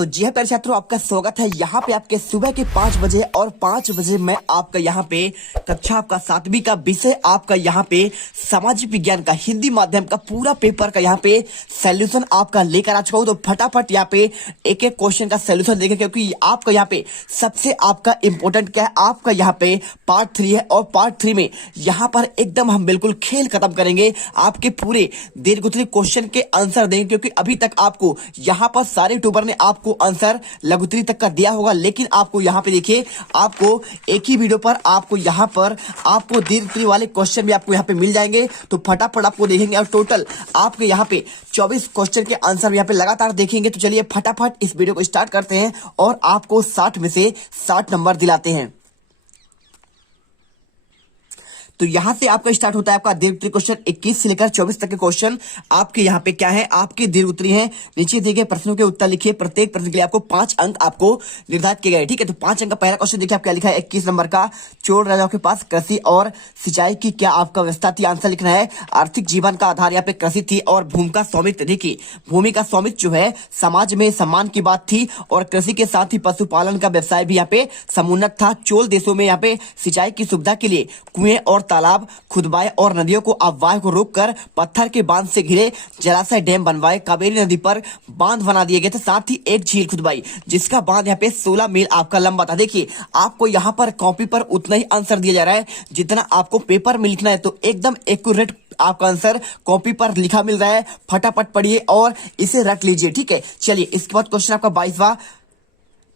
तो जी हाँ प्यारे छात्रों, आपका स्वागत है यहाँ पे आपके सुबह के 5 बजे और 5 बजे मैं आपका यहाँ पे कक्षा आपका 7वीं का विषय आपका यहाँ पे सामाजिक विज्ञान का हिंदी माध्यम का पूरा पेपर का यहाँ पे सॉल्यूशन आपका लेकर आ चुका हूँ। तो फटाफट यहाँ पे एक एक क्वेश्चन का सॉल्यूशन देखें, क्योंकि आपका यहाँ पे सबसे आपका इंपॉर्टेंट क्या है, आपका यहाँ पे पार्ट 3 है और पार्ट 3 में यहाँ पर एकदम हम बिल्कुल खेल खत्म करेंगे, आपके पूरे दीर्घोत्तरी क्वेश्चन के आंसर देंगे। क्योंकि अभी तक आपको यहाँ पर सारे यूट्यूबर ने आपको आंसर लघुत्तरी तक का दिया होगा, लेकिन आपको यहाँ पे देखिए आपको एक ही वीडियो पर आपको यहाँ पर आपको दीर्घोत्तरी वाले क्वेश्चन भी आपको यहाँ पे मिल जाएंगे। तो फटाफट आपको देखेंगे और टोटल आपके यहाँ पे 24 क्वेश्चन के आंसर यहाँ पे लगातार देखेंगे। तो चलिए फटाफट इस वीडियो को स्टार्ट करते हैं और आपको 60 में से 60 नंबर दिलाते हैं। तो यहां से आपका स्टार्ट होता है आपका दीर्घोत्तरी क्वेश्चन 21 से लेकर 24 तक के क्वेश्चन आपके यहाँ पे क्या है, आपके दीर्घोत्तरी हैं। नीचे दिए गए प्रश्नों के उत्तर लिखिए, प्रत्येक प्रश्न के लिए आपको 5 अंक आपको निर्धारित किए गए। ठीक है, तो 5 अंक का पहला क्वेश्चन देखिए आप क्या लिखा है 21 नंबर का, चोल राजाओं के पास कृषि और सिंचाई की क्या आपका व्यवस्था थी। आंसर लिखना है आर्थिक जीवन का आधार यहाँ पे कृषि थी और भूमि का स्वामित्व। देखिए भूमि का स्वामित्व जो है समाज में सम्मान की बात थी और कृषि के साथ ही पशुपालन का व्यवसाय भी यहाँ पे समुन्नत था। चोल देशों में यहाँ पे सिंचाई की सुविधा के लिए कुएं और तालाब खुदवाए और नदियों को अफवाह को रोककर पत्थर के बांध से घिरे जलाशय डैम बनवाए। कावेरी नदी पर बांध बना दिए गए थे, साथ ही एक झील खुदवाई जिसका बांध यहाँ पे 16 मील आपका लंबा था। देखिए आपको यहाँ पर कॉपी पर उतना ही आंसर दिया जा रहा है जितना आपको पेपर में लिखना है, तो एकदम एक्यूरेट आपका आंसर कॉपी पर लिखा मिल रहा है। फटाफट पढ़िए और इसे रख लीजिए। ठीक है, चलिए इसके बाद क्वेश्चन आपका 22वां,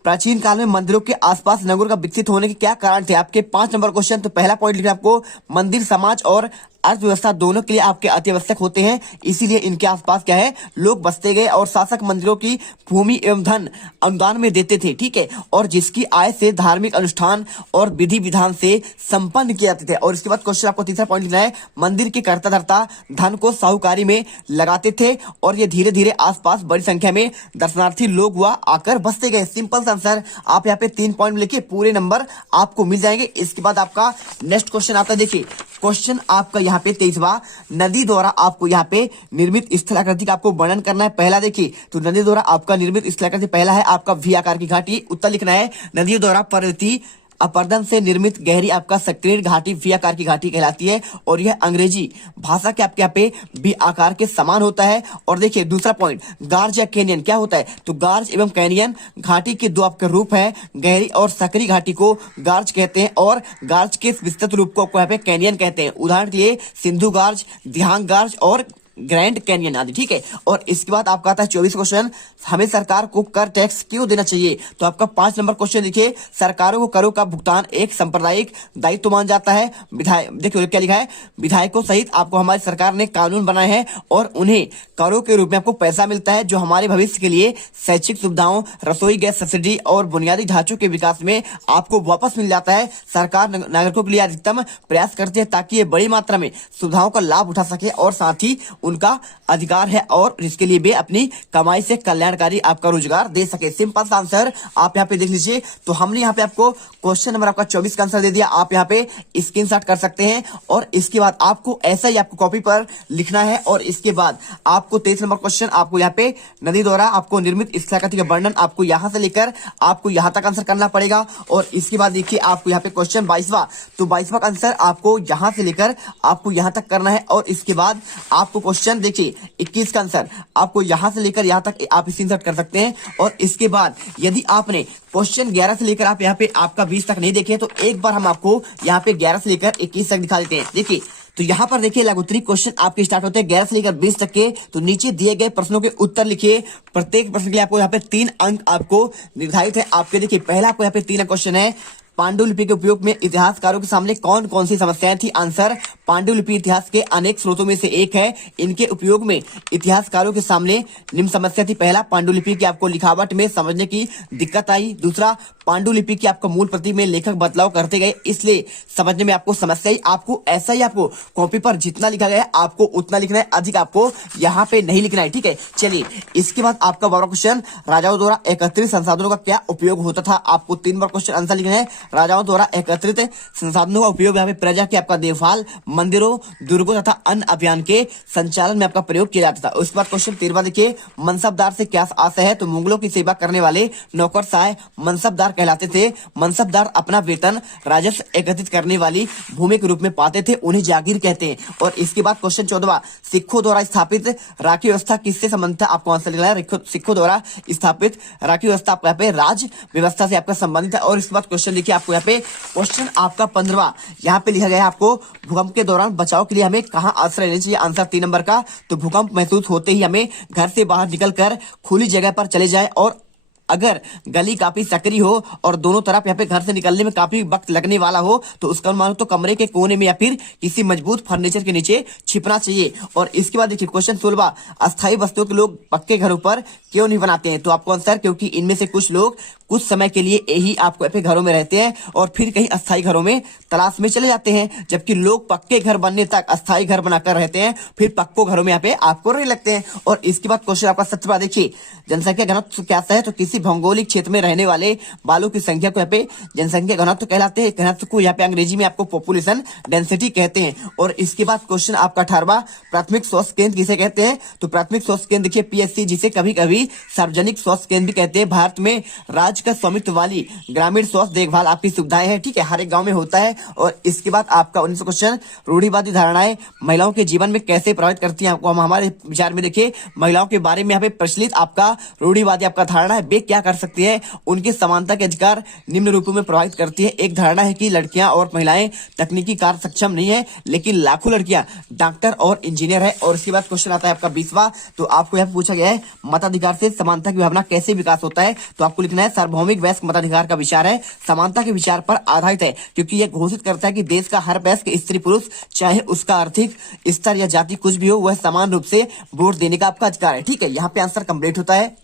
प्राचीन काल में मंदिरों के आसपास नगरों का विकसित होने के क्या कारण थे। आपके 5 नंबर क्वेश्चन। तो पहला पॉइंट लिखना आपको, मंदिर समाज और अर्थव्यवस्था दोनों के लिए आपके अति आवश्यक होते हैं, इसीलिए इनके आसपास क्या है लोग बसते गए और शासक मंदिरों की भूमि एवं धन अनुदान में देते थे। ठीक है, और जिसकी आय से धार्मिक अनुष्ठान और विधि विधान से संपन्न किए जाते थे। और इसके बाद क्वेश्चन आपको तीसरा पॉइंट लिखना है, मंदिर के कर्ता धर्ता धन को साहूकारी में लगाते थे और ये धीरे धीरे आसपास बड़ी संख्या में दर्शनार्थी लोग हुआ आकर बसते गए। सिंपल आंसर आप यहाँ पे 3 पॉइंट लिखिए, पूरे नंबर आपको मिल जाएंगे। इसके बाद आपका नेक्स्ट क्वेश्चन आता है, देखिए क्वेश्चन आपका यहाँ पे 23वां, नदी द्वारा आपको यहाँ पे निर्मित स्थलाकृति का आपको वर्णन करना है। पहला देखिए तो नदी द्वारा आपका निर्मित स्थलाकृति पहला है आपका वी आकार की घाटी। उत्तर लिखना है नदियों द्वारा पर्वतीय अपरदन से निर्मित गहरी आपका संकीर्ण घाटी वी आकार की घाटी कहलाती है और यह अंग्रेजी भाषा के आपके यहाँ पे वी आकार के समान होता है। और देखिए दूसरा पॉइंट, गार्ज या कैनियन क्या होता है, तो गार्ज एवं कैनियन घाटी के दो आपके रूप है, गहरी और सकरी घाटी को गार्ज कहते हैं और गार्ज के विस्तृत रूप को यहाँ पे कैनियन कहते हैं। उदाहरण के लिए सिंधु गार्ज, दिहांग गार्ज और ग्रैंड कैनियन आदि। ठीक है, और इसके बाद आपका आता है 24 क्वेश्चन, हमें सरकार को कर टैक्स क्यों देना चाहिए। तो आपका 5 नंबर क्वेश्चन देखिए, सरकारों को करों का भुगतान एक सांप्रदायिक दायित्व माना जाता है। विधायक देखिए क्या लिखा है, विधायकों सहित आपको हमारी सरकार ने कानून बनाए हैं और उन्हें करों के रूप में आपको पैसा मिलता है जो हमारे भविष्य के लिए शैक्षिक सुविधाओं, रसोई गैस सब्सिडी और बुनियादी ढांचों के विकास में आपको वापस मिल जाता है। सरकार नागरिकों के लिए अधिकतम प्रयास करती है ताकि ये बड़ी मात्रा में सुविधाओं का लाभ उठा सके और साथ ही उनका अधिकार है और इसके लिए भी अपनी कमाई से कल्याणकारी आपका रोजगार दे सके। सिंपल सा आंसर आप यहाँ पे देख लीजिए। तो हमने यहाँ पे आपको क्वेश्चन नंबर आपका 24 का आंसर दे दिया, आप यहाँ पे स्क्रीनशॉट कर सकते हैं और इसके बाद आपको ऐसा ही आपको कॉपी पर लिखना है। और इसके बाद आपको 23 नंबर क्वेश्चन, आपको यहाँ पे नदी द्वारा आपको निर्मित स्थलाकृति का वर्णन आपको यहाँ से लेकर आपको यहाँ तक आंसर करना पड़ेगा। और इसके बाद देखिए आपको यहाँ पे क्वेश्चन 22वां, तो 22वां का आंसर आपको यहाँ से लेकर आपको यहाँ तक करना है। और इसके बाद आपको क्वेश्चन देखिए 21 का आंसर आपको यहां से लेकर यहां तक आप स्क्रीनशॉट कर सकते हैं। और इसके बाद यदि आपने क्वेश्चन 11 से लेकर आप यहाँ पे आपका 20 तक नहीं देखे तो एक बार हम आपको यहाँ पे 11 से लेकर 21 तक दिखा देते हैं। देखिए तो यहाँ पर देखिए लघुत्तरी क्वेश्चन आपके स्टार्ट होते हैं 11 से लेकर 20 तक के। तो नीचे दिए गए प्रश्नों के उत्तर लिखिए, प्रत्येक प्रश्न के लिए आपको यहाँ पे 3 अंक आपको निर्धारित है। आपके देखिए पहला आपको यहाँ पे 3 क्वेश्चन है, पांडुलिपि के उपयोग में इतिहासकारों के सामने कौन कौन सी समस्याएं थी। आंसर, पांडुलिपि इतिहास के अनेक स्रोतों में से एक है, इनके उपयोग में इतिहासकारों के सामने निम्न समस्या थी। पहला, पांडुलिपि की आपको लिखावट में समझने की दिक्कत आई। दूसरा, पांडुलिपि की आपको मूल प्रति में लेखक बदलाव करते गए इसलिए समझने में आपको समस्या आई। आपको ऐसा ही आपको कॉपी पर जितना लिखा गया है आपको उतना लिखना है, अधिक आपको यहाँ पे नहीं लिखना है। ठीक है, चलिए इसके बाद आपका 12वां क्वेश्चन, राजाओं द्वारा एकत्रित संसाधनों का क्या उपयोग होता था। आपको 3 बार क्वेश्चन आंसर लिखना है, राजाओं द्वारा एकत्रित संसाधनों का उपयोग यहाँ पे प्रजा की आपका देखभाल, मंदिरों, दुर्गों तथा अन्य अभियान के संचालन में आपका प्रयोग किया जाता था। उसके बाद क्वेश्चन 13वां देखिए, मनसबदार से क्या आशय है? तो मुगलों की सेवा करने वाले नौकरशाह मनसबदार कहलाते थे। मनसबदार अपना वेतन राजस्व एकत्रित करने वाली भूमि के रूप में पाते थे, उन्हें जागीर कहते हैं। और इसके बाद क्वेश्चन 14वां, सिखों द्वारा स्थापित राखी व्यवस्था किससे संबंधित है? आपको आंसर लिखना है, सिखों द्वारा स्थापित राखी व्यवस्था आपको यहाँ पे राज व्यवस्था से आपका संबंधित है। और इसके बाद क्वेश्चन लिखिए, आपको यहाँ पे क्वेश्चन आपका 15वां यहाँ पे लिखा गया है, आपको भूकंप के दौरान बचाव के लिए हमें कहाँ आश्रय लेना चाहिए? आंसर 3 नंबर का, तो भूकंप महसूस होते ही हमें घर से बाहर निकलकर खुली जगह पर चले जाएं, और अगर गली काफी सकरी हो और दोनों तरफ यहाँ पे घर से निकलने में काफी वक्त लगने वाला हो तो उसका मानो तो कमरे के कोने में या फिर किसी मजबूत फर्नीचर के नीचे छिपना चाहिए। और इसके बाद देखिए क्वेश्चन 16वां, अस्थायी बस्तियों के लोग पक्के घरों पर क्यों नहीं बनाते हैं? तो आपको आंसर, क्योंकि इनमें से कुछ लोग कुछ समय के लिए यही आपको अपने घरों में रहते हैं और फिर कहीं अस्थायी घरों में तलाश में चले जाते हैं, जबकि लोग पक्के घर बनने तक अस्थायी घर बनाकर रहते हैं, फिर पक्को घरों में यहाँ पे आपको रहने लगते हैं। और इसके बाद क्वेश्चन आपका 17वां देखिए, जनसंख्या घनत्व क्या है? तो किसी भौगोलिक क्षेत्र में रहने वाले बालों की संख्या को यहाँ पे जनसंख्या घनत्व कहलाते हैं। घनत्व को यहाँ पे अंग्रेजी में आपको पॉपुलेशन डेंसिटी कहते हैं। और इसके बाद क्वेश्चन आपका 18वां, प्राथमिक स्वास्थ्य केंद्र किसे कहते हैं? तो प्राथमिक स्वास्थ्य केंद्र देखिए पीएचसी, जिसे कभी कभी सार्वजनिक स्वास्थ्य केंद्र भी कहते हैं। भारत में राज्य का स्वामित्व वाली ग्रामीण स्वास्थ्य देखभाल आपकी सुविधाएं हैं, ठीक है, हर एक गांव में होता है। और इसके बाद आपका 19 क्वेश्चन, रूढ़िवादी धारणाएं महिलाओं के जीवन में कैसे प्रभावित करती हैं? आपको हम हमारे विचार में देखिए महिलाओं के बारे में यहाँ पे प्रचलित आपका रूढ़िवादी आपका धारणा है, वे क्या कर सकती है? उनके समानता के अधिकार निम्न रूपों में प्रभावित करती है। एक धारणा है कि लड़कियां और महिलाएं तकनीकी कार्य सक्षम नहीं है, लेकिन लाखों लड़कियां डॉक्टर और इंजीनियर है। और इसके बाद क्वेश्चन आता है आपका 20वां, तो आपको यहाँ पूछा गया है मताधिकार से समानता की भावना कैसे विकास होता है? तो आपको लिखना है, सार्वभौमिक वयस्क मताधिकार का विचार है, समानता के विचार पर आधारित है, क्योंकि यह घोषित करता है कि देश का हर वयस्क स्त्री पुरुष, चाहे उसका आर्थिक स्तर या जाति कुछ भी हो, वह समान रूप से वोट देने का आपका अधिकार है। ठीक है, यहाँ पे आंसर कंप्लीट होता है।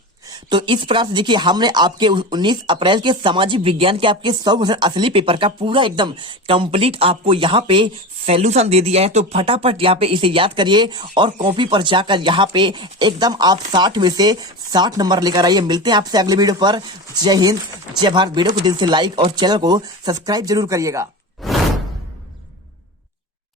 तो इस प्रकार से देखिए हमने आपके 19 अप्रैल के सामाजिक विज्ञान के आपके 100% असली पेपर का पूरा एकदम कंप्लीट आपको यहाँ पे सॉल्यूशन दे दिया है। तो फटाफट यहाँ पे इसे याद करिए और कॉपी पर जाकर यहाँ पे एकदम आप 60 में से 60 नंबर लेकर आइए। मिलते हैं आपसे अगले वीडियो पर। जय हिंद, जय भारत। वीडियो को दिल से लाइक और चैनल को सब्सक्राइब जरूर करिएगा।